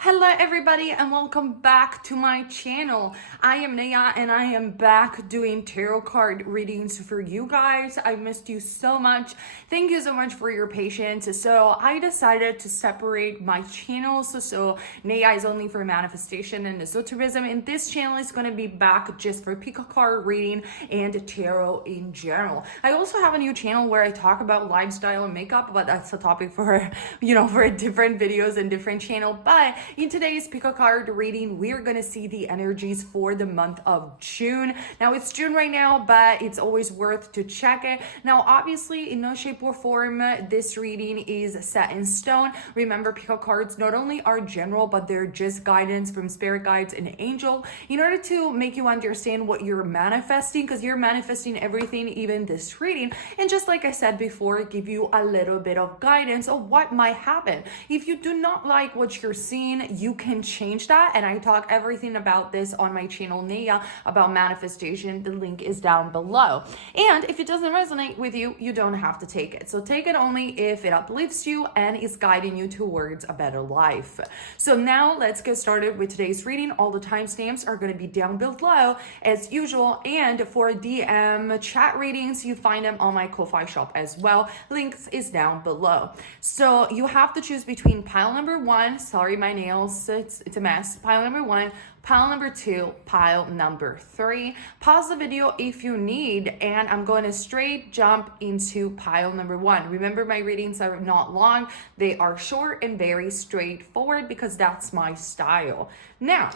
Hello everybody and welcome back to my channel. I am Naya and I am back doing tarot card readings for you guys. I missed you so much. Thank you so much for your patience. So I decided to separate my channels. So Naya is only for manifestation and esotericism, and this channel is going to be back just for pick a card reading and tarot in general. I also have a new channel where I talk about lifestyle and makeup, but that's a topic for for different videos and different channel. But in today's pick a card reading, we're gonna see the energies for the month of June. Now it's June right now, but it's always worth to check it. Now, obviously, in no shape or form, this reading is set in stone. Remember, pick a cards not only are general, but they're just guidance from spirit guides and angel in order to make you understand what you're manifesting, because you're manifesting everything, even this reading. And just like I said before, give you a little bit of guidance of what might happen. If you do not like what you're seeing, you can change that, and I talk everything about this on my channel Naya about manifestation. The link is down below. And if it doesn't resonate with you, you don't have to take it. So take it only if it uplifts you and is guiding you towards a better life. So now let's get started with today's reading. All the timestamps are going to be down below as usual, and for DM chat readings, you find them on my Ko-Fi shop as well. Links is down below. So you have to choose between pile number one, sorry my nails, it's a mess, pile number one, pile number two, pile number three. Pause the video if you need, and I'm going to straight jump into pile number one. Remember, my readings are not long, they are short and very straightforward because that's my style. Now,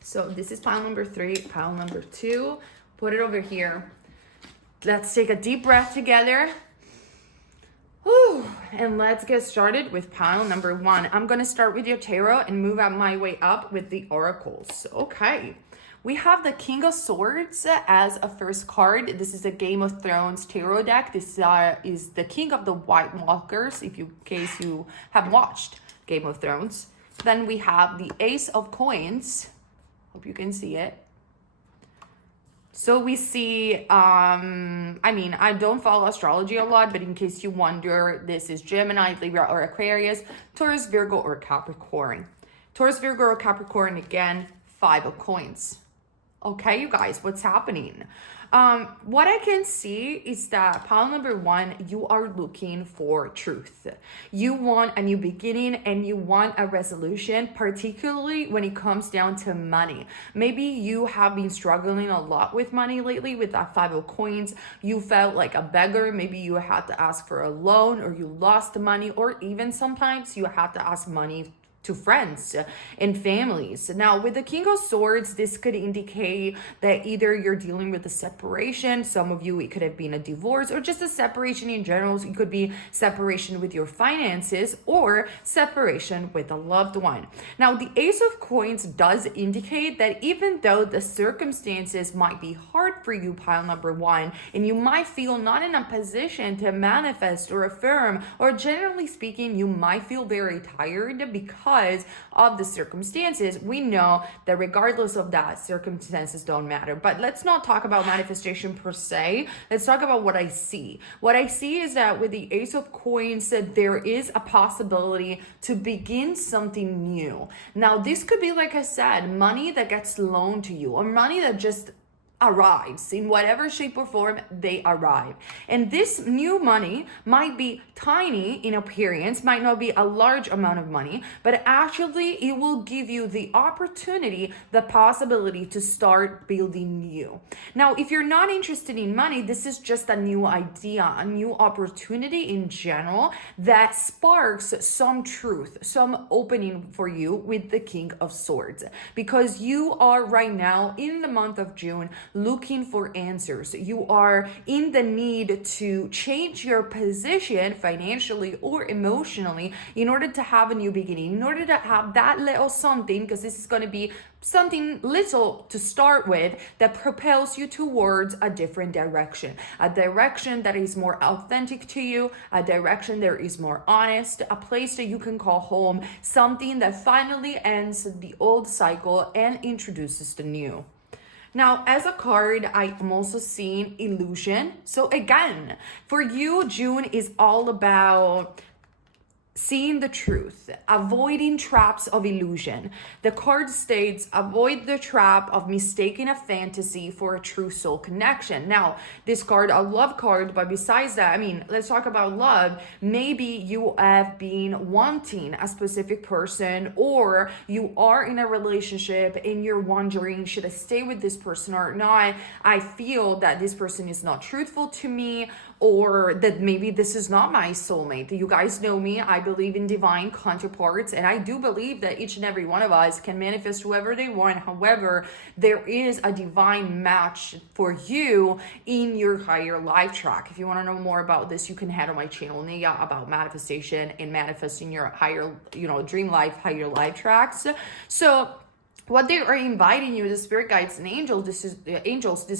so this is pile number three, pile number two, put it over here. Let's take a deep breath together. Whew. And let's get started with pile number one. I'm going to start with your tarot and move on my way up with the oracles. Okay. We have the King of Swords as a first card. This is a Game of Thrones tarot deck. This is the King of the White Walkers, in case you have watched Game of Thrones. Then we have the Ace of Coins. Hope you can see it. So we see, I don't follow astrology a lot, but in case you wonder, this is Gemini, Libra, or Aquarius, Taurus, Virgo, or Capricorn. Taurus, Virgo, or Capricorn, again, 5 of coins. Okay, you guys, what's happening? What I can see is that pile number one, you are looking for truth. You want a new beginning and you want a resolution, particularly when it comes down to money. Maybe you have been struggling a lot with money lately with that 5 of coins. You felt like a beggar. Maybe you had to ask for a loan, or you lost money, or even sometimes you had to ask money to friends and families. Now, with the King of Swords, this could indicate that either you're dealing with a separation. Some of you, it could have been a divorce, or just a separation in general. So it could be separation with your finances or separation with a loved one. Now, the Ace of Coins does indicate that even though the circumstances might be hard for you, pile number one, and you might feel not in a position to manifest or affirm, or generally speaking, you might feel very tired because of the circumstances, we know that regardless of that, circumstances don't matter. But let's not talk about manifestation per se. Let's talk about what I see. What I see is that with the Ace of Coins, that there is a possibility to begin something new. Now, this could be, like I said, money that gets loaned to you, or money that just arrives in whatever shape or form they arrive. And this new money might be tiny in appearance, might not be a large amount of money, but actually it will give you the opportunity, the possibility to start building new. Now, if you're not interested in money, this is just a new idea, a new opportunity in general that sparks some truth, some opening for you with the King of Swords, because you are right now in the month of June looking for answers. You are in the need to change your position financially or emotionally in order to have a new beginning, in order to have that little something, because this is going to be something little to start with that propels you towards a different direction, a direction that is more authentic to you, a direction that is more honest, a place that you can call home, something that finally ends the old cycle and introduces the new. Now, as a card, I am also seeing illusion. So again, for you, June is all about seeing the truth, avoiding traps of illusion. The card states, avoid the trap of mistaking a fantasy for a true soul connection. Now, this card, a love card, but besides that, I mean, let's talk about love. Maybe you have been wanting a specific person, or you are in a relationship and you're wondering, should I stay with this person or not? I feel that this person is not truthful to me, or that maybe this is not my soulmate. You guys know me, I believe in divine counterparts, and I do believe that each and every one of us can manifest whoever they want. However, there is a divine match for you in your higher life track. If you want to know more about this, you can head on my channel, Nia, about manifestation and manifesting your higher, dream life, higher life tracks. So what they are inviting you, the spirit guides and angels, this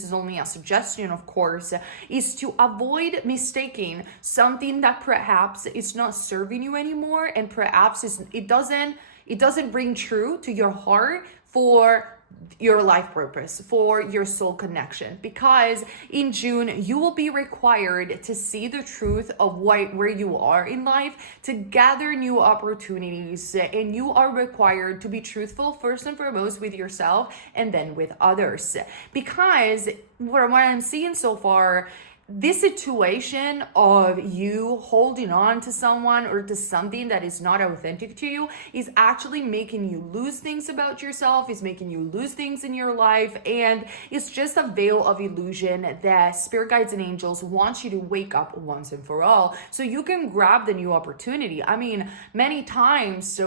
is only a suggestion, of course, is to avoid mistaking something that perhaps is not serving you anymore, and perhaps it doesn't bring true to your heart for your life purpose, for your soul connection. Because in June, you will be required to see the truth of where you are in life, to gather new opportunities, and you are required to be truthful first and foremost with yourself and then with others. Because what I'm seeing so far, this situation of you holding on to someone or to something that is not authentic to you is actually making you lose things about yourself, is making you lose things in your life, and it's just a veil of illusion that spirit guides and angels want you to wake up once and for all so you can grab the new opportunity. I mean, many times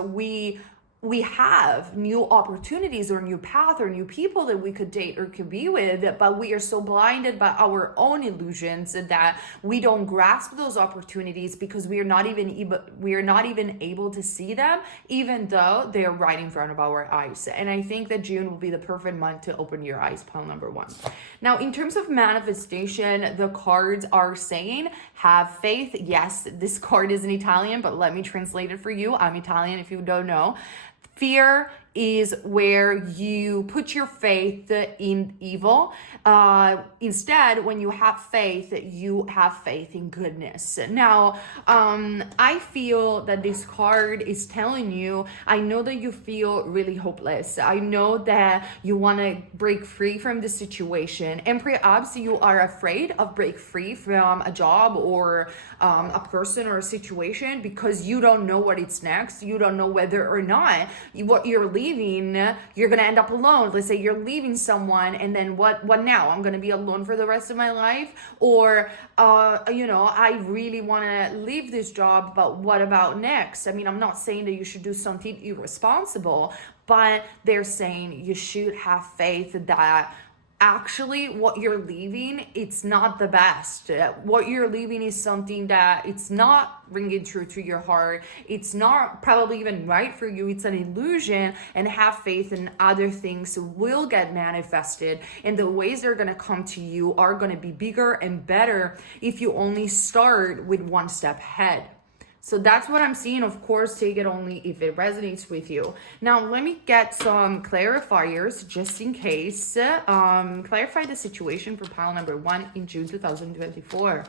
we have new opportunities or new path or new people that we could date or could be with, but we are so blinded by our own illusions that we don't grasp those opportunities because we are not even able to see them, even though they are right in front of our eyes. And I think that June will be the perfect month to open your eyes, pile number one. Now, in terms of manifestation, the cards are saying, have faith. Yes, this card is in Italian, but let me translate it for you. I'm Italian if you don't know. Fear is where you put your faith in evil. Instead, when you have faith in goodness. Now, I feel that this card is telling you, I know that you feel really hopeless. I know that you want to break free from the situation, and perhaps you are afraid of break free from a job or a person or a situation because you don't know what it's next. You don't know whether or not what you're leaving, you're gonna end up alone. Let's say you're leaving someone, and then what now? I'm gonna be alone for the rest of my life? Or I really want to leave this job, but what about next? I mean, I'm not saying that you should do something irresponsible, but they're saying you should have faith that actually what you're leaving, it's not the best. What you're leaving is something that it's not ringing true to your heart. It's not probably even right for you. It's an illusion, and have faith in other things will get manifested, and the ways they're going to come to you are going to be bigger and better if you only start with one step ahead. So that's what I'm seeing. Of course, take it only if it resonates with you. Now, let me get some clarifiers just in case. Clarify the situation for pile number one in June 2024.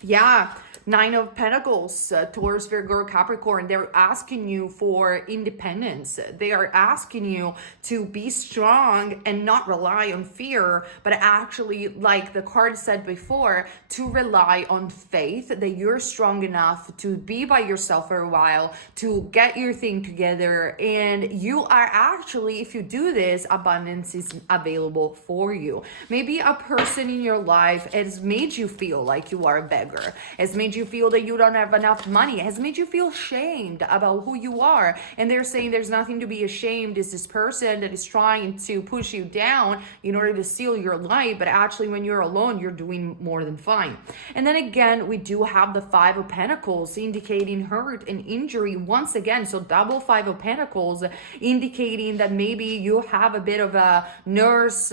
Yeah. Nine of Pentacles, Taurus, Virgo, Capricorn, they're asking you for independence. They are asking you to be strong and not rely on fear, but actually, like the card said before, to rely on faith that you're strong enough to be by yourself for a while, to get your thing together. And you are actually, if you do this, abundance is available for you. Maybe a person in your life has made you feel like you are a beggar, has made you feel that you don't have enough money, has made you feel shamed about who you are, and they're saying there's nothing to be ashamed. Is this person that is trying to push you down in order to seal your light, but actually when you're alone you're doing more than fine. And then again, we do have the Five of Pentacles indicating hurt and injury once again. So double Five of Pentacles indicating that maybe you have a bit of a nurse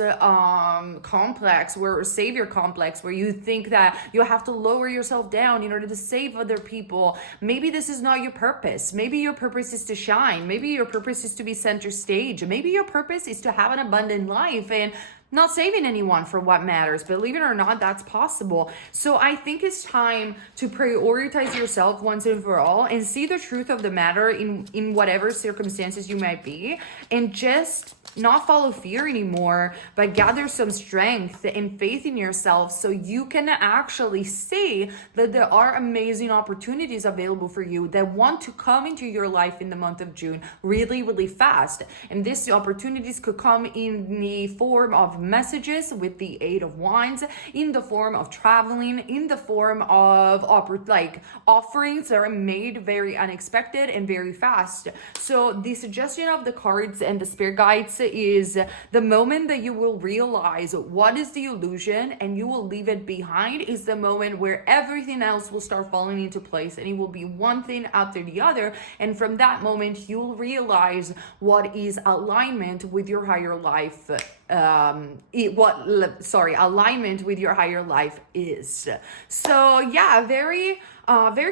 complex, or savior complex, where you think that you have to lower yourself down in order to save other people. Maybe this is not your purpose. Maybe your purpose is to shine. Maybe your purpose is to be center stage. Maybe your purpose is to have an abundant life, and not saving anyone for what matters. Believe it or not, that's possible. So I think it's time to prioritize yourself once and for all and see the truth of the matter in whatever circumstances you might be, and just not follow fear anymore, but gather some strength and faith in yourself so you can actually see that there are amazing opportunities available for you that want to come into your life in the month of June really, really fast. And these opportunities could come in the form of messages with the Eight of Wands, in the form of traveling, in the form of offerings that are made very unexpected and very fast. So the suggestion of the cards and the spirit guides is the moment that you will realize what is the illusion and you will leave it behind is the moment where everything else will start falling into place, and it will be one thing after the other. And from that moment, you'll realize what is alignment with your higher life. Alignment with your higher life is. So yeah, very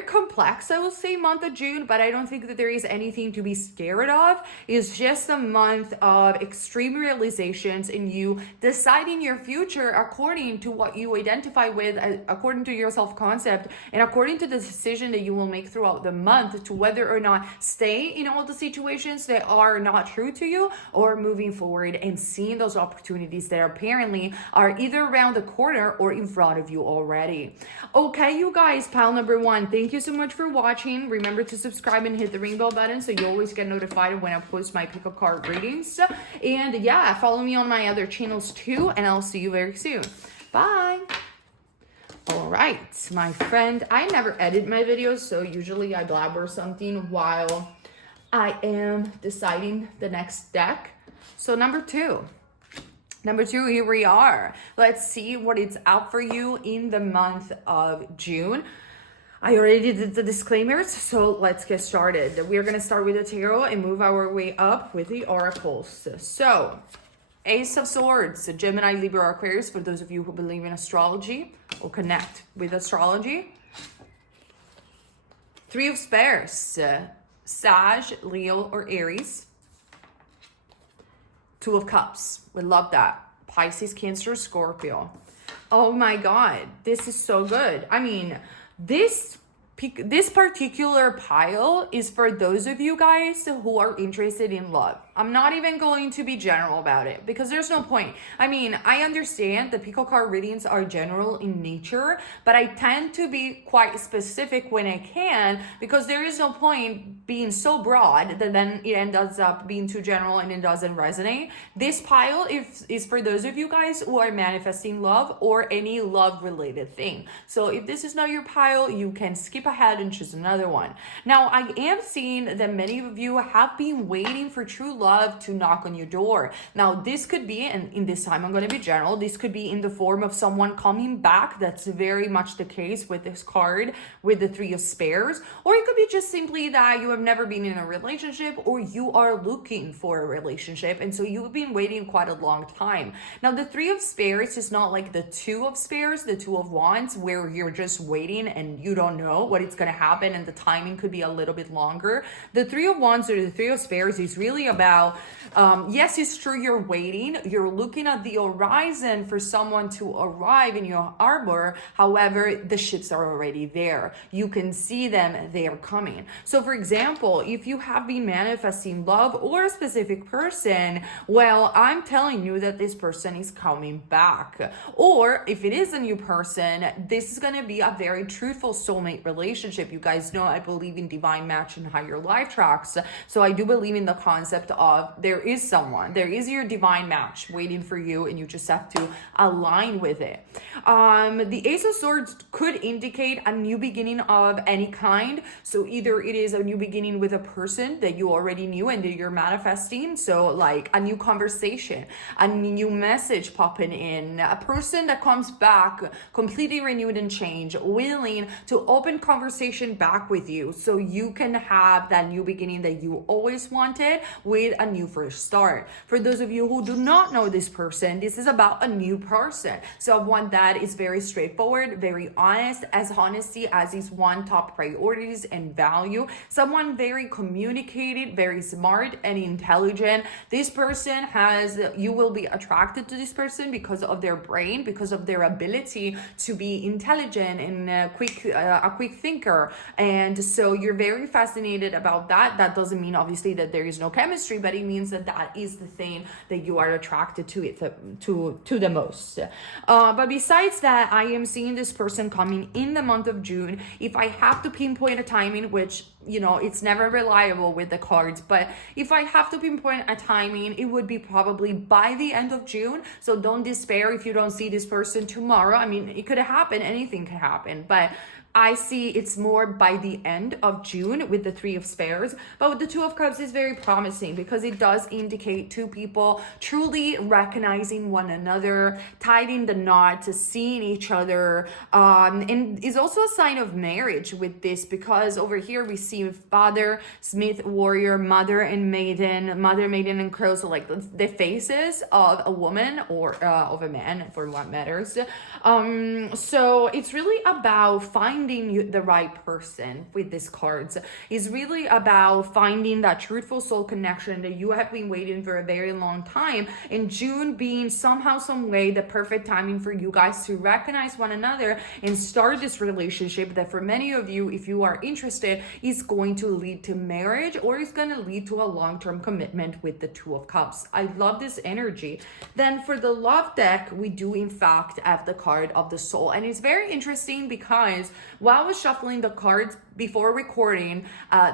complex, I will say, month of June, but I don't think that there is anything to be scared of. It's just a month of extreme realizations in you deciding your future according to what you identify with, according to your self-concept, and according to the decision that you will make throughout the month to whether or not stay in all the situations that are not true to you, or moving forward and seeing those opportunities that apparently are either around the corner or in front of you already. Okay, you guys, pile number one, thank you so much for watching. Remember to subscribe and hit the ring bell button so you always get notified when I post my pick-up card readings. And yeah, follow me on my other channels too, and I'll see you very soon. Bye. All right, my friend, I never edit my videos, so usually I blabber something while I am deciding the next deck. So number two, here we are. Let's see what it's out for you in the month of June. I already did the disclaimers, so let's get started. We're going to start with the tarot and move our way up with the oracles. So, Ace of Swords, Gemini, Libra, Aquarius, for those of you who believe in astrology or connect with astrology. Three of Spears, Sag, Leo, or Aries. Two of Cups, we love that. Pisces, Cancer, Scorpio. Oh my God, this is so good. I mean, this particular pile is for those of you guys who are interested in love. I'm not even going to be general about it because there's no point. I mean, I understand the pickle card readings are general in nature, but I tend to be quite specific when I can, because there is no point being so broad that then it ends up being too general and it doesn't resonate. This pile is for those of you guys who are manifesting love or any love related thing. So if this is not your pile, you can skip ahead and choose another one. Now, I am seeing that many of you have been waiting for true love to knock on your door. Now, this could be, and in this time I'm going to be general, this could be in the form of someone coming back. That's very much the case with this card with the Three of Spears. Or it could be just simply that you have never been in a relationship, or you are looking for a relationship, and so you've been waiting quite a long time. Now, the Three of Spears is not like the Two of Spears, the Two of Wands, where you're just waiting and you don't know what it's going to happen, and the timing could be a little bit longer. The Three of Wands or the Three of Spears is really about, yes, it's true, you're waiting, you're looking at the horizon for someone to arrive in your harbor. However, the ships are already there. You can see them, they are coming. So for example, if you have been manifesting love or a specific person, well, I'm telling you that this person is coming back. Or if it is a new person, this is going to be a very truthful soulmate relationship. You guys know I believe in divine match and higher life tracks. So I do believe in the concept of there is someone, there is your divine match waiting for you, and you just have to align with it. The Ace of Swords could indicate a new beginning of any kind. So either it is a new beginning with a person that you already knew and that you're manifesting. So like a new conversation, a new message popping in, a person that comes back completely renewed and changed, willing to open conversation back with you so you can have that new beginning that you always wanted with with a new fresh start. For those of you who do not know this person, this is about a new person. So one that is very straightforward, very honest, as honesty as is one top priorities and value. Someone very communicated, very smart and intelligent. This person you will be attracted to this person because of their brain, because of their ability to be intelligent and a quick thinker. And so you're very fascinated about that. That doesn't mean obviously that there is no chemistry, but it means that that is the thing that you are attracted to the most. But besides that, I am seeing this person coming in the month of June. If I have to pinpoint a timing, which it's never reliable with the cards, but if I have to pinpoint a timing, it would be probably by the end of June. So don't despair if you don't see this person tomorrow. I mean, it could happen, anything could happen, but I see it's more by the end of June with the Three of Spades. But with the Two of Cups is very promising because it does indicate two people truly recognizing one another, tying the knot, seeing each other, and is also a sign of marriage with this, because over here we see Father, Smith, Warrior, Mother, and Maiden, Mother, Maiden, and Crow. So like the faces of a woman or of a man, for what matters. So it's really about finding the right person with these cards. Is really about finding that truthful soul connection that you have been waiting for a very long time, and June being somehow, some way, the perfect timing for you guys to recognize one another and start this relationship that for many of you, if you are interested, is going to lead to marriage or is going to lead to a long-term commitment with the Two of Cups. I love this energy. Then for the love deck, we do in fact have the card of the soul, and it's very interesting because while I was shuffling the cards before recording,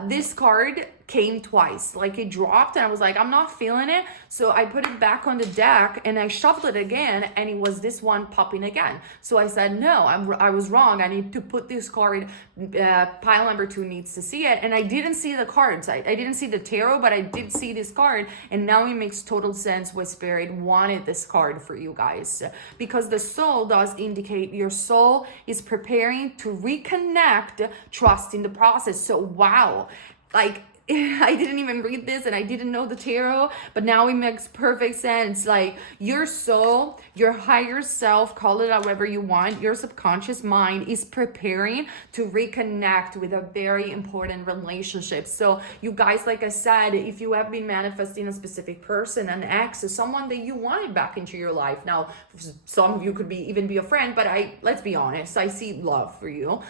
this card came twice. Like it dropped and I was like, I'm not feeling it. So I put it back on the deck and I shuffled it again, and it was this one popping again. So I said, no, I was wrong. I need to put this card, pile number 2 needs to see it. And I didn't see the cards. I didn't see the tarot, but I did see this card. And now it makes total sense why Spirit wanted this card for you guys. Because the soul does indicate your soul is preparing to reconnect, trusting the process. So wow, like I didn't even read this and I didn't know the tarot, but now it makes perfect sense. Like your soul, your higher self, call it however you want, your subconscious mind is preparing to reconnect with a very important relationship. So you guys, like I said, if you have been manifesting a specific person, an ex, someone that you wanted back into your life. Now, some of you could even be a friend, but let's be honest, I see love for you.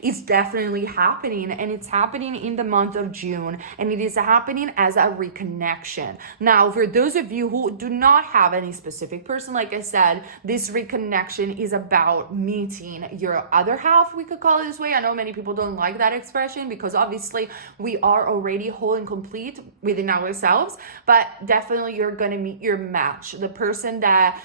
It's definitely happening, and it's happening in the month of June, and it is happening as a reconnection. Now, for those of you who do not have any specific person, like I said, this reconnection is about meeting your other half, we could call it this way. I know many people don't like that expression because obviously we are already whole and complete within ourselves, but definitely you're gonna meet your match, the person that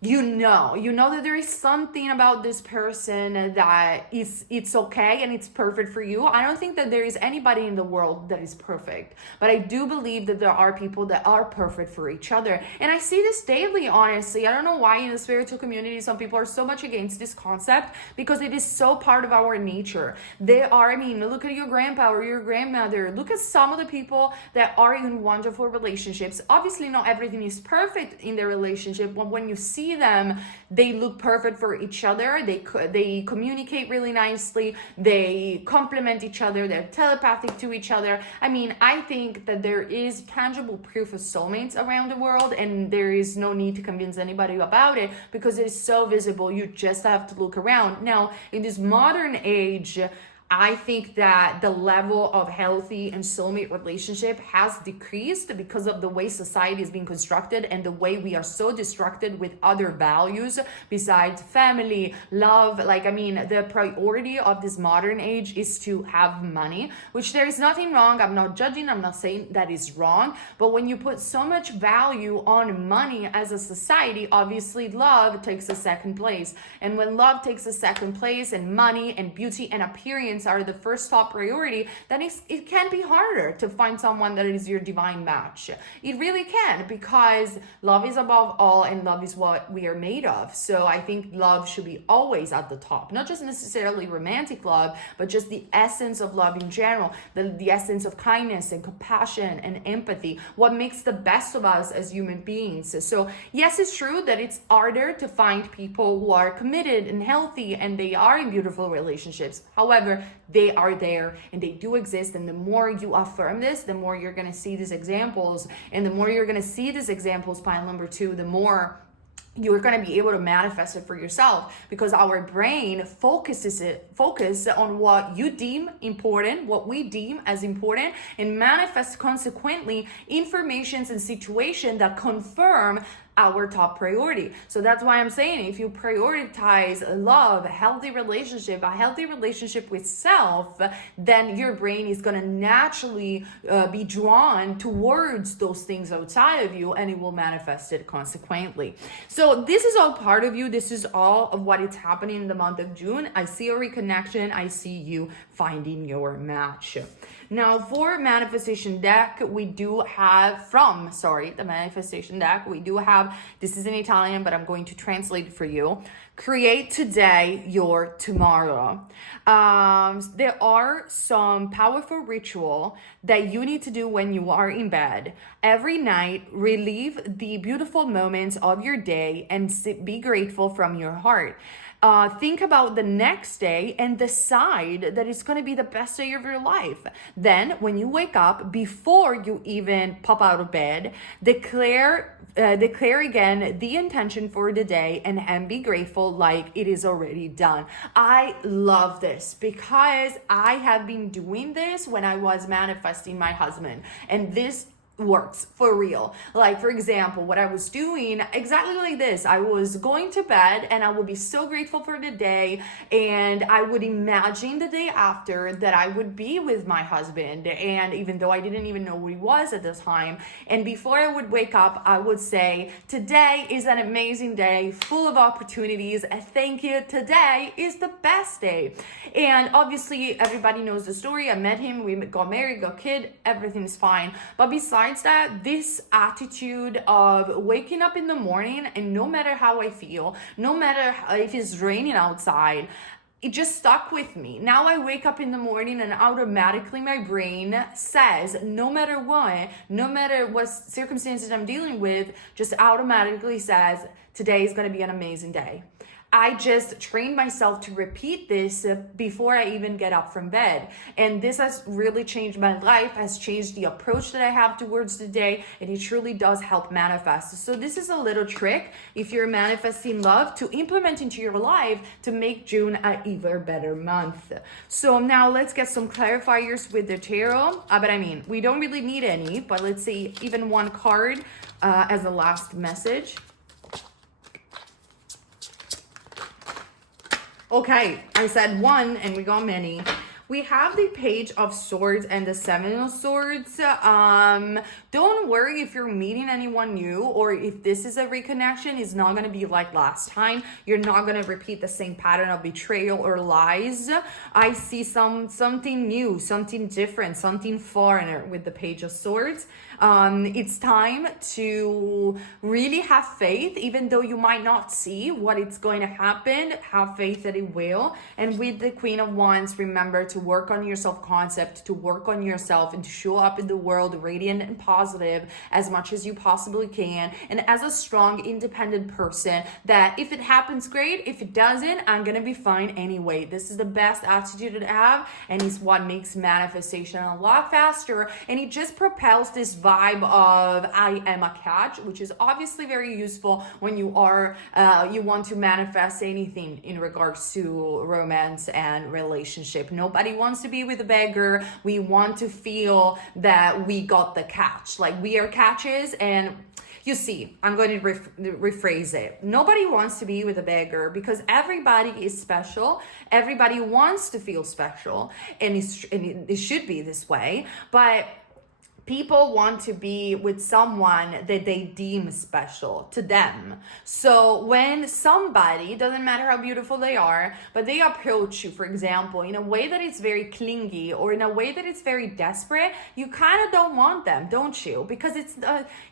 you know that there is something about this person that it's okay and it's perfect for you. I don't think that there is anybody in the world that is perfect, but I do believe that there are people that are perfect for each other. And I see this daily, honestly. I don't know why in the spiritual community some people are so much against this concept, because it is so part of our nature. Look at your grandpa or your grandmother. Look at some of the people that are in wonderful relationships. Obviously not everything is perfect in their relationship, but when you see them, they look perfect for each other. They communicate really nicely. They complement each other. They're telepathic to each other. I mean, I think that there is tangible proof of soulmates around the world, and there is no need to convince anybody about it because it is so visible. You just have to look around. Now, in this modern age, I think that the level of healthy and soulmate relationship has decreased because of the way society is being constructed and the way we are so distracted with other values besides family, love. The priority of this modern age is to have money, which there is nothing wrong. I'm not judging. I'm not saying that is wrong. But when you put so much value on money as a society, obviously love takes a second place. And when love takes a second place and money and beauty and appearance parents are the first top priority, then it can be harder to find someone that is your divine match. It really can, because love is above all, and love is what we are made of. So I think love should be always at the top, not just necessarily romantic love, but just the essence of love in general, the essence of kindness and compassion and empathy, what makes the best of us as human beings. So yes, it's true that it's harder to find people who are committed and healthy and they are in beautiful relationships. However, they are there and they do exist. And the more you affirm this, the more you're going to see these examples. And the more you're going to see these examples, pile number 2, the more you're going to be able to manifest it for yourself, because our brain focus on what you deem important, what we deem as important, and manifest consequently informations and situations that confirm our top priority. So that's why I'm saying, if you prioritize love, a healthy relationship with self, then your brain is going to naturally be drawn towards those things outside of you, and it will manifest it consequently. So this is all part of you. This is all of what is happening in the month of June. I see a reconnection. I see you finding your match. Now, for manifestation deck, we do have the manifestation deck, we do have, this is in Italian, but I'm going to translate it for you. Create today your tomorrow. There are some powerful ritual that you need to do when you are in bed. Every night, relive the beautiful moments of your day and be grateful from your heart. Think about the next day and decide that it's going to be the best day of your life. Then, when you wake up, before you even pop out of bed, declare again the intention for the day and be grateful like it is already done. I love this because I have been doing this when I was manifesting my husband, and this works for real. Like, for example, what I was doing exactly like this, I was going to bed and I would be so grateful for the day, and I would imagine the day after that I would be with my husband, and even though I didn't even know who he was at the time, and before I would wake up, I would say, today is an amazing day full of opportunities, thank you, today is the best day. And obviously everybody knows the story. I met him, we got married, got kid, everything's fine. But besides that, this attitude of waking up in the morning, and no matter how I feel, no matter if it's raining outside, it just stuck with me. Now I wake up in the morning and automatically my brain says, no matter what circumstances I'm dealing with, just automatically says, today is going to be an amazing day. I just trained myself to repeat this before I even get up from bed. And this has really changed my life, has changed the approach that I have towards the day, and it truly does help manifest. So this is a little trick, if you're manifesting love, to implement into your life to make June an even better month. So now let's get some clarifiers with the tarot. But I mean, we don't really need any, but let's see, even one card as a last message. Okay, I said one and we got many. We have the Page of Swords and the Seven of Swords. Don't worry if you're meeting anyone new, or if this is a reconnection, it's not going to be like last time. You're not going to repeat the same pattern of betrayal or lies. I see something new, something different, something foreigner with the Page of Swords. It's time to really have faith, even though you might not see what it's going to happen. Have faith that it will. And with the Queen of Wands, remember to work on your self-concept, to work on yourself, and to show up in the world radiant and positive as much as you possibly can. And as a strong, independent person, that if it happens, great. If it doesn't, I'm gonna be fine anyway. This is the best attitude to have, and it's what makes manifestation a lot faster. And it just propels this vibe of I am a catch, which is obviously very useful when you are you want to manifest anything in regards to romance and relationship. Nobody wants to be with a beggar. We want to feel that we got the catch, like we are catches. And you see, I'm going to rephrase it. Nobody wants to be with a beggar, because everybody is special. Everybody wants to feel special, and it should be this way. But people want to be with someone that they deem special to them. So when somebody, doesn't matter how beautiful they are, but they approach you, for example, in a way that it's very clingy or in a way that it's very desperate, you kind of don't want them, don't you? Because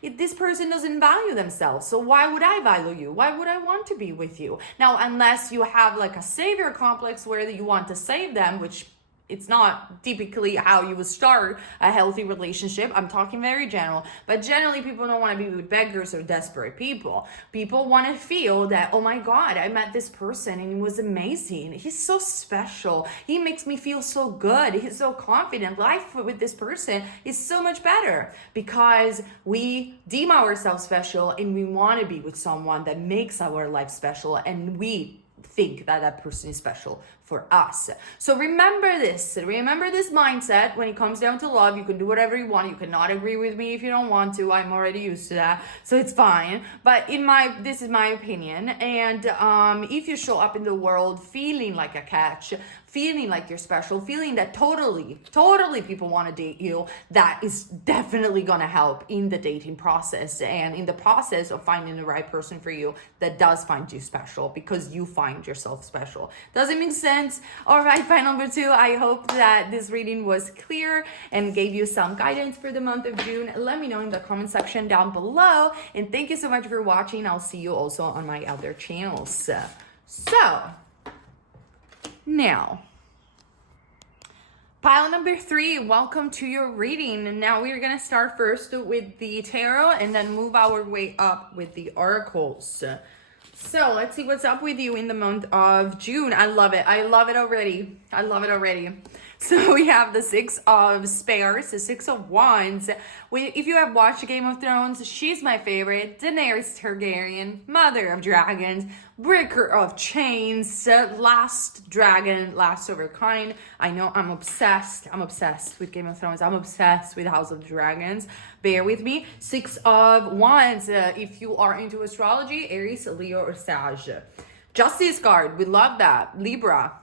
this person doesn't value themselves. So why would I value you? Why would I want to be with you? Now, unless you have like a savior complex where you want to save them, which it's not typically how you would start a healthy relationship. I'm talking very general, but generally people don't want to be with beggars or desperate people. People want to feel that, oh my God, I met this person and he was amazing. He's so special. He makes me feel so good. He's so confident. Life with this person is so much better because we deem ourselves special and we want to be with someone that makes our life special, and we think that that person is special for us. So remember this mindset when it comes down to love. You can do whatever you want. You cannot agree with me if you don't want to. I'm already used to that, so it's fine. But this is my opinion. And if you show up in the world feeling like a catch, feeling like you're special, feeling that totally people want to date you, that is definitely going to help in the dating process and in the process of finding the right person for you that does find you special, because you find yourself special. Does it make sense? All right, point number 2. I hope that this reading was clear and gave you some guidance for the month of June. Let me know in the comment section down below. And thank you so much for watching. I'll see you also on my other channels. So, now, pile number 3, welcome to your reading. And now we're going to start first with the tarot and then move our way up with the oracles. So let's see what's up with you in the month of June. I love it. I love it already. So we have the 6 of Spears, the 6 of Wands. If you have watched Game of Thrones, she's my favorite. Daenerys Targaryen, mother of dragons, breaker of chains, last dragon, last of her kind. I know I'm obsessed with Game of Thrones. I'm obsessed with House of Dragons. Bear with me. 6 of Wands. If you are into astrology, Aries, Leo, or Sag. Justice card. We love that. Libra.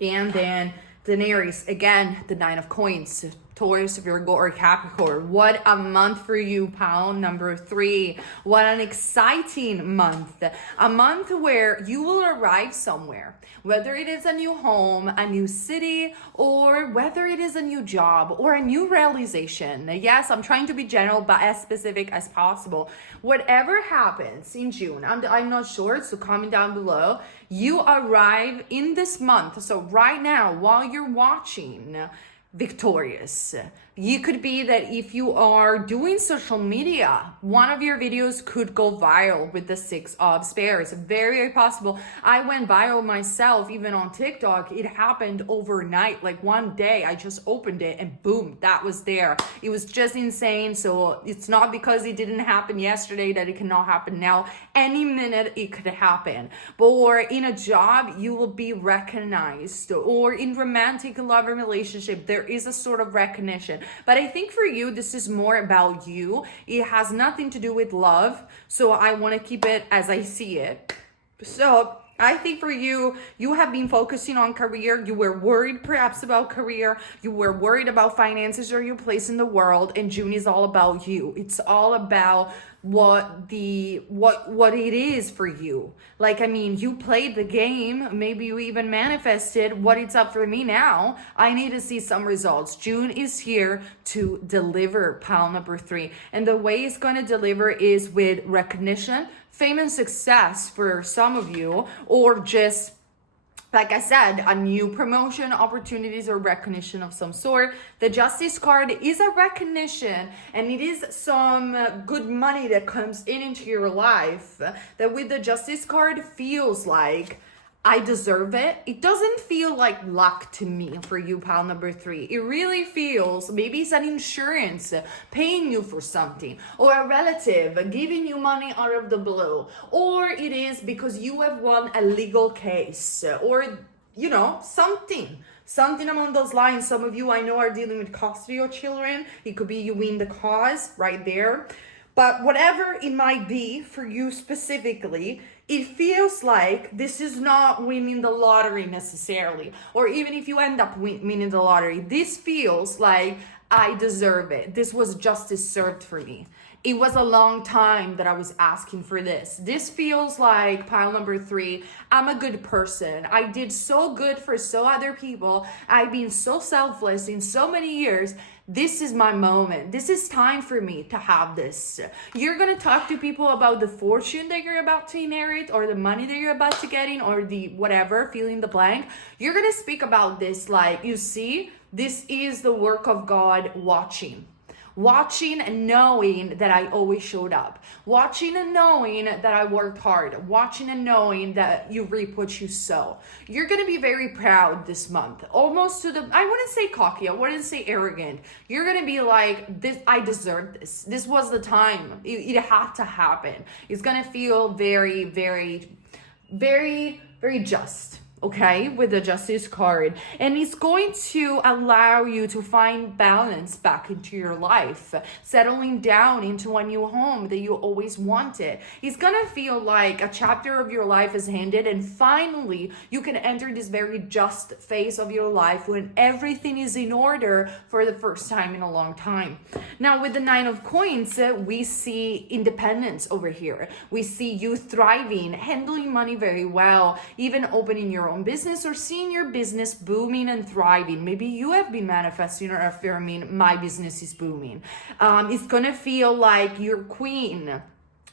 And then Daenerys, again, the 9 of Coins, Taurus, Virgo, or Capricorn. What a month for you, pile number 3. What an exciting month. A month where you will arrive somewhere, whether it is a new home, a new city, or whether it is a new job or a new realization. Yes, I'm trying to be general, but as specific as possible. Whatever happens in June, I'm not sure, so comment down below. You arrive in this month. So right now, while you're watching, victorious. You could be that if you are doing social media, one of your videos could go viral with the 6 of Spears. Very, very possible. I went viral myself, even on TikTok. It happened overnight. Like one day I just opened it and boom, that was there. It was just insane. So it's not because it didn't happen yesterday that it cannot happen now. Any minute it could happen. Or in a job, you will be recognized. Or in romantic and loving relationship, there is a sort of recognition. But I think for you, this is more about you. It has nothing to do with love. So I want to keep it as I see it. So I think for you, you have been focusing on career. You were worried perhaps about career. You were worried about finances or your place in the world. And June is all about you. It's all about what it is for you. Like, I mean, you played the game. Maybe you even manifested what it's up for me now. I need to see some results. June is here to deliver, pile number 3. And the way it's going to deliver is with recognition, fame, and success for some of you, or just, like I said, a new promotion, opportunities, or recognition of some sort. The Justice card is a recognition, and it is some good money that comes into your life that with the Justice card feels like I deserve it. It doesn't feel like luck to me for you, pile number 3. It really feels, maybe it's an insurance paying you for something, or a relative giving you money out of the blue, or it is because you have won a legal case, or, you know, something among those lines. Some of you I know are dealing with custody of children. It could be you win the cause right there. But whatever it might be for you specifically, it feels like this is not winning the lottery necessarily. Or even if you end up winning the lottery, this feels like I deserve it. This was justice served for me. It was a long time that I was asking for this. This feels like pile number 3. I'm a good person. I did so good for so other people. I've been so selfless in so many years. This is my moment. This is time for me to have this. You're going to talk to people about the fortune that you're about to inherit, or the money that you're about to get in, or the whatever, fill in the blank. You're going to speak about this like, you see, this is the work of God watching and knowing that I always showed up, watching and knowing that I worked hard, watching and knowing that you reap what you sow. You're going to be very proud this month, almost to the, I wouldn't say cocky, I wouldn't say arrogant. You're going to be like, this, I deserve this. This was the time. It had to happen. It's going to feel very, very, very, very just. Okay, with the justice card, and it's going to allow you to find balance back into your life, settling down into a new home that you always wanted. It's gonna feel like a chapter of your life is ended, and finally you can enter this very just phase of your life when everything is in order for the first time in a long time. Now with the 9 of coins, we see independence over here. We see you thriving, handling money very well, even opening your own business or seeing your business booming and thriving. Maybe you have been manifesting or affirming, my business is booming. It's gonna feel like you're queen.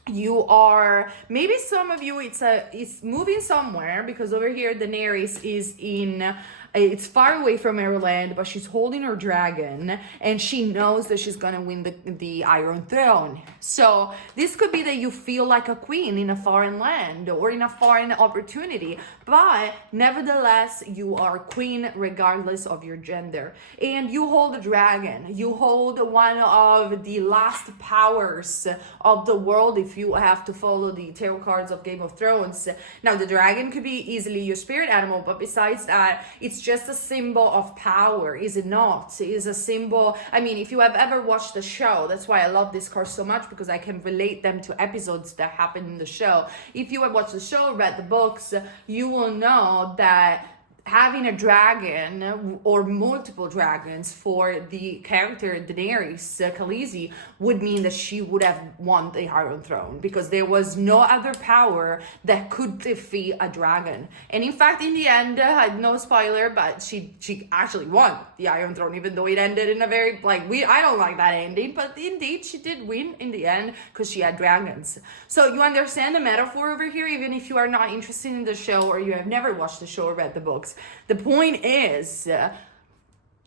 You are, maybe some of you, it's moving somewhere, because over here Daenerys is in, it's far away from her land, but she's holding her dragon, and she knows that she's gonna win the Iron Throne. So this could be that you feel like a queen in a foreign land or in a foreign opportunity, but nevertheless you are queen regardless of your gender, and you hold a dragon. You hold one of the last powers of the world, if you have to follow the tarot cards of Game of Thrones. Now the dragon could be easily your spirit animal, but besides that, it's just a symbol of power, is it not? It is a symbol. I mean, if you have ever watched the show, that's why I love this card so much, because I can relate them to episodes that happen in the show. If you have watched the show, read the books, you will know that having a dragon or multiple dragons for the character Daenerys Khaleesi would mean that she would have won the Iron Throne, because there was no other power that could defeat a dragon. And in fact, in the end, no spoiler, but she actually won the Iron Throne, even though it ended in a very, like, I don't like that ending, but indeed she did win in the end because she had dragons. So you understand the metaphor over here, even if you are not interested in the show or you have never watched the show or read the books. The point is,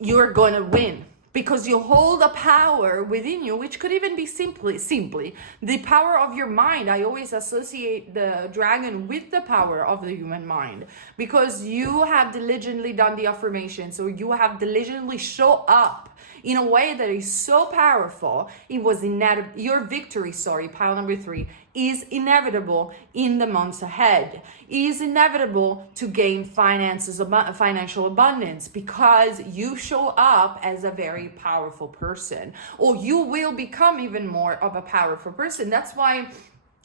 you're going to win because you hold a power within you, which could even be simply the power of your mind. I always associate the dragon with the power of the human mind, because you have diligently done the affirmations, or you have diligently show up in a way that is so powerful. It was inevitable. Your victory, pile number 3, is inevitable in the months ahead. It is inevitable to gain financial abundance, because you show up as a very powerful person, or you will become even more of a powerful person. That's why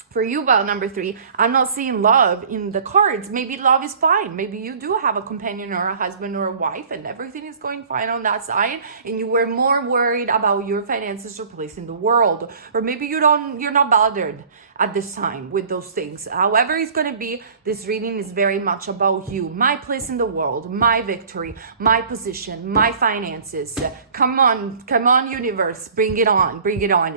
for you, pile number 3, I'm not seeing love in the cards. Maybe love is fine. Maybe you do have a companion or a husband or a wife, and everything is going fine on that side, and you were more worried about your finances or place in the world. Or maybe you're not bothered at this time with those things. However it's going to be, this reading is very much about you, my place in the world, my victory, my position, my finances. Come on, universe, bring it on.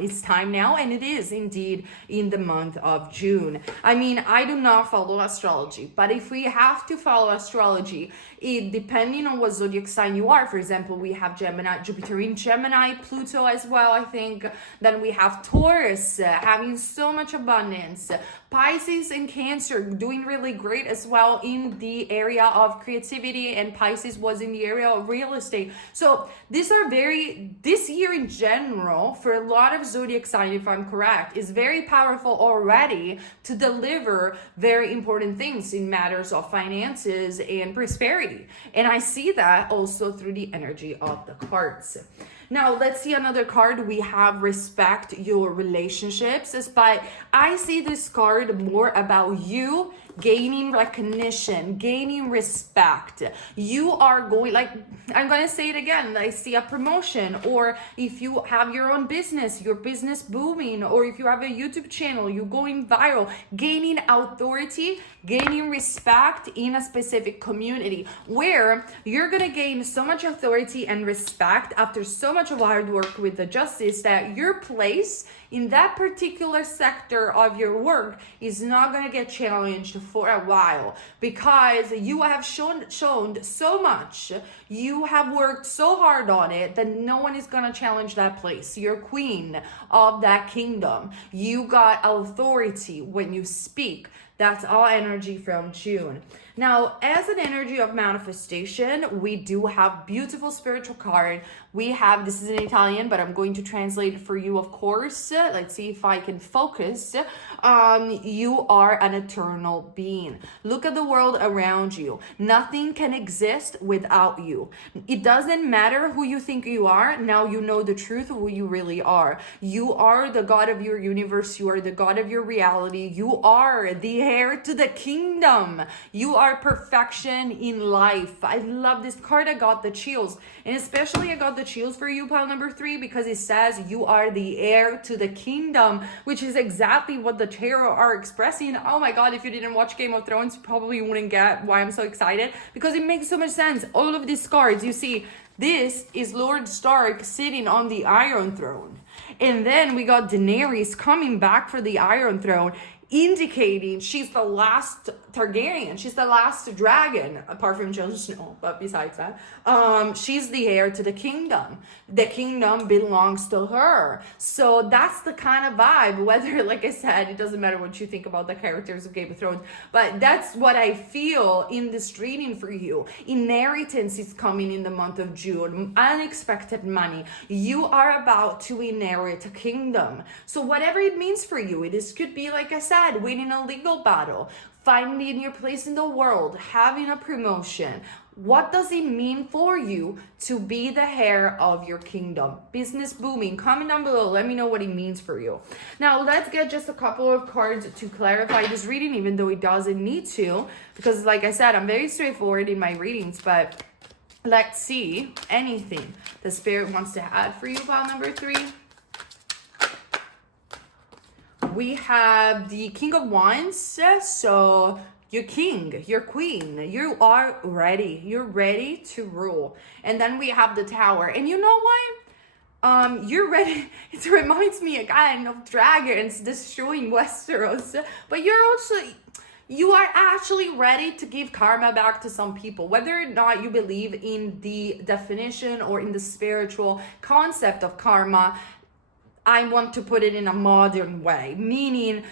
It's time now, and it is indeed in the month of June. I mean, I do not follow astrology, but if we have to follow astrology, depending on what zodiac sign you are, for example, we have Gemini, Jupiter in Gemini, Pluto as well, I think. Then we have Taurus having so much abundance, Pisces and Cancer doing really great as well in the area of creativity, and Pisces was in the area of real estate. So these are this year in general, for a lot of zodiac signs, if I'm correct, is very powerful already to deliver very important things in matters of finances and prosperity. And I see that also through the energy of the cards. Now, let's see another card. We have respect your relationships. But I see this card more about you gaining recognition, gaining respect. You are going, like, I'm going to say it again. I see a promotion, or if you have your own business, your business booming, or if you have a YouTube channel, you're going viral, gaining authority, gaining respect in a specific community where you're going to gain so much authority and respect after so much of hard work with the justice that your place in that particular sector of your work is not going to get challenged for a while, because you have shown so much, you have worked so hard on it that no one is going to challenge that place. You're queen of that kingdom. You got authority when you speak. That's all energy from June. Now, as an energy of manifestation, we do have beautiful spiritual card. We have, this is in Italian, but I'm going to translate it for you, of course. Let's see if I can focus. You are an eternal being. Look at the world around you. Nothing can exist without you. It doesn't matter who you think you are. Now you know the truth of who you really are. You are the God of your universe. You are the God of your reality. You are the heir to the kingdom. You are perfection in life. I love this card. I got the chills. And especially I got the chills for you, pile number 3, because it says you are the heir to the kingdom, which is exactly what the tarot are expressing. Oh my God, if you didn't watch Game of Thrones, you probably wouldn't get why I'm so excited, because it makes so much sense. All of these cards, you see, this is Lord Stark sitting on the Iron Throne. And then we got Daenerys coming back for the Iron Throne, indicating she's the last Targaryen. She's the last dragon, apart from Jon Snow. But besides that, she's the heir to the kingdom. The kingdom belongs to her. So that's the kind of vibe. Whether, like I said, it doesn't matter what you think about the characters of Game of Thrones, but that's what I feel in this reading for you. Inheritance is coming in the month of June. Unexpected money. You are about to inherit a kingdom. So whatever it means for you, this could be, like I said, winning a legal battle, finding your place in the world, having a promotion. What does it mean for you to be the heir of your kingdom? Business booming. Comment down below. Let me know what it means for you. Now, let's get just a couple of cards to clarify this reading, even though it doesn't need to, because like I said, I'm very straightforward in my readings, but let's see anything the Spirit wants to add for you, pile number 3. We have the King of Wands, so you're king, you're queen, you are ready, you're ready to rule. And then we have the Tower, and you know what? You're ready. It reminds me again of dragons destroying Westeros, but you are actually ready to give karma back to some people. Whether or not you believe in the definition or in the spiritual concept of karma, I want to put it in a modern way, meaning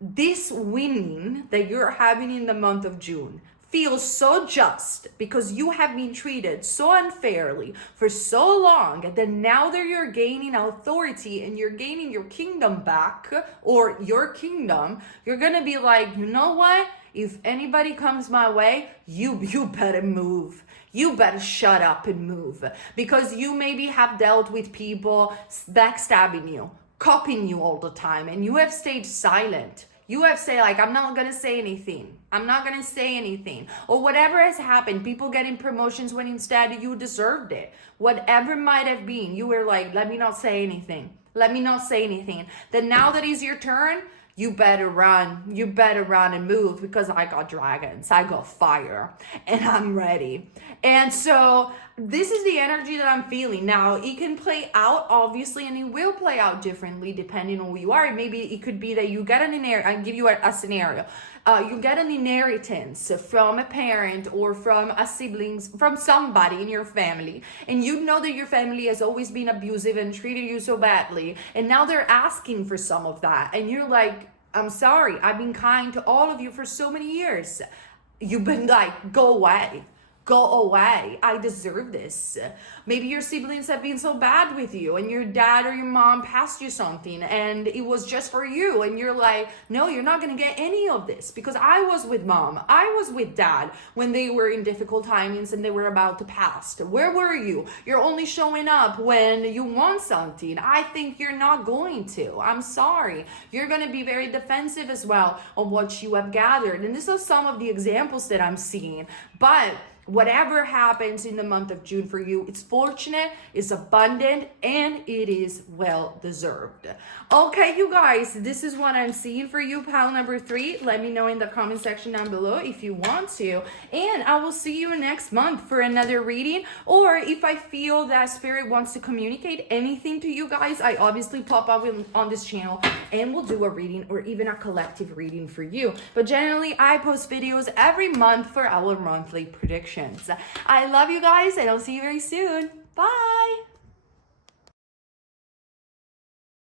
this winning that you're having in the month of June feels so just because you have been treated so unfairly for so long that now that you're gaining authority and you're gaining your kingdom back, or your kingdom, you're gonna be like, you know what? If anybody comes my way, you better move. You better shut up and move, because you maybe have dealt with people backstabbing you, copying you all the time, and you have stayed silent. You have said, like, I'm not going to say anything. I'm not going to say anything. Or whatever has happened, people getting promotions when instead you deserved it. Whatever might have been, you were like, let me not say anything. Let me not say anything. Then now that it's your turn, you better run. You better run and move, because I got dragons. I got fire, and I'm ready. And so this is the energy that I'm feeling. Now, it can play out, obviously, and it will play out differently depending on who you are. Maybe it could be that you get an inheritance. I'll give you a scenario. You get an inheritance from a parent or from a siblings, from somebody in your family, and you know that your family has always been abusive and treated you so badly, and now they're asking for some of that, and you're like, I'm sorry, I've been kind to all of you for so many years. You've been like, go away. Go away. I deserve this. Maybe your siblings have been so bad with you, and your dad or your mom passed you something and it was just for you, and you're like, no, you're not going to get any of this, because I was with mom, I was with dad when they were in difficult timings and they were about to pass. Where were you? You're only showing up when you want something. I think you're not going to. I'm sorry. You're going to be very defensive as well of what you have gathered. And these are some of the examples that I'm seeing. But whatever happens in the month of June for you, it's fortunate, it's abundant, and it is well deserved. Okay, you guys, this is what I'm seeing for you, pile number 3. Let me know in the comment section down below if you want to. And I will see you next month for another reading. Or if I feel that Spirit wants to communicate anything to you guys, I obviously pop up on this channel and we'll do a reading or even a collective reading for you. But generally, I post videos every month for our monthly predictions. I love you guys and I'll see you very soon. Bye!